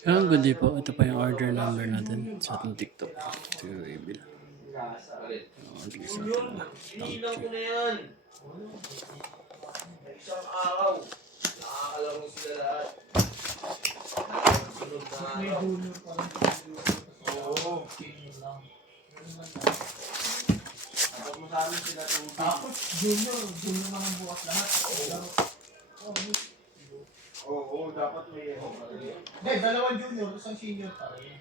Good day po. Ito pa yung order number natin sa ating TikTok. Ito yung i-bill. Order sa ating Hinilang ko na yan. Isang araw. Nakakalaro sila lahat. Sunod na araw. Oo. Dapat mo sa amin sila tubig. Tapos junior naman bukas lahat. Oo, dapat may Hindi, dalawang junior, isang senior pa rin.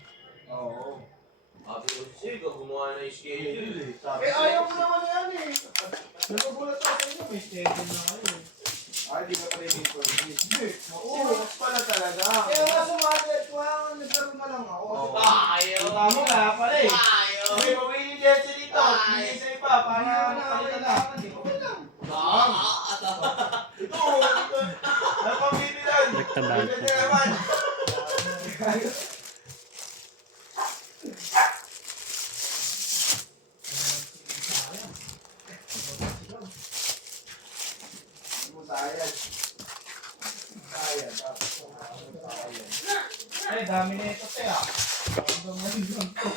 Oo. Sabi ko siya, gumawa na yung schedule eh. Ayaw mo naman yan eh. Nagugulat ako sa inyo, may schedule na kayo eh. Ay, di ka pa rin information. Hindi, Serious pala talaga. kaya nga sumalit, kaya nagkaroon na lang ako. Ayaw. Tama nga pala eh. Ayaw. Okay, mawili niya siya dito. Bigay sa iba. Para nakalitan lang. Okay lang. Ito. Napamili lang. Rektabahan po. Ito naman. Sayang. Sayang. Eh, dami na ito te ah. Hanggang ngayon lang to.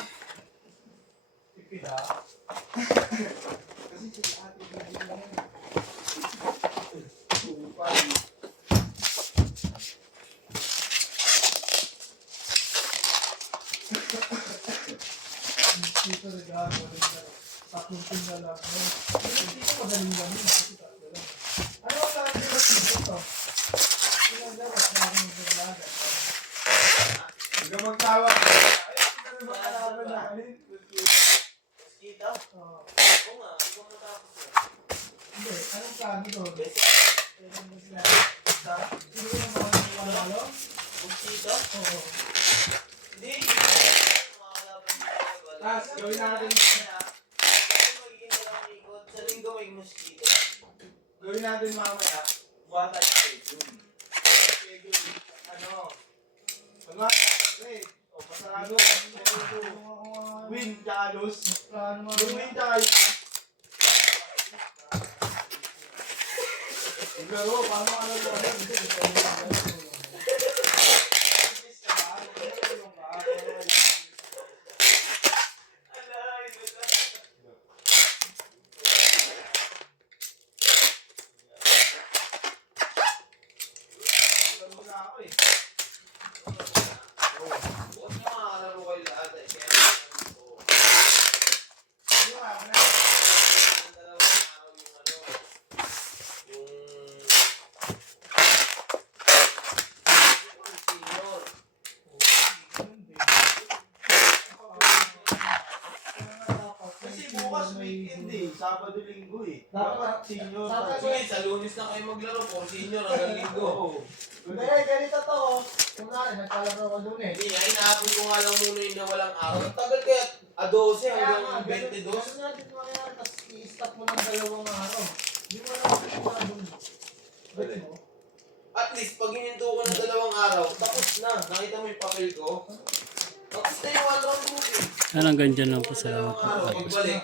Tipid ah. Kasi sa ating mga supay. Dito regalo. Takutin na lang. Dito madaling gamin. Ano ang lang dito? Pinagawas na ako maglaga. Huwag ka magtawag. Ay, hindi na ba kalaban namin? Mosquito? Oo. Oo nga, hindi ko matapos yan. Hindi, anong plano doon? Basic. Sino yung mga nanalo? Mosquito? Oo. Hindi. Makakalaban mo yung wala. Tas, gawin natin. Ano magiging dalawang ikot? Sa linggo may mosquito. Gawin natin mamaya. Buha tayo schedule. Schedule. Ano? Kunwari, o pasarado. Win tsaka lose. Plano mo Yung win tsaka lose. Pero, paano ka nag-ano? Bukas na makakalaro kayo lahat. Kaya dalawang araw yung ano. Yung senior. Kasi bukas weekend eh. Sabado linggo eh. Dapat senior. Sige, sa Lunes na kayo maglaro po. Senior hanggang linggo. Hindi, ganito to. Kunwari, nagkalaro ko doon eh. Hindi, ay naapin ko nga lang muna yung nawalang araw. Ang tagal kaya 12 hanggang 22. Ganun natin mangyayari, tapos i-stop mo ng dalawang araw. Hindi mo naman kung doon. Gawin mo. At least, pag hininto ko ng dalawang araw, tapos na. Nakita mo yung papel ko? Tapos na yung 1 round movie. Hanggang dyan lang po. Salamat po. Pagbalik.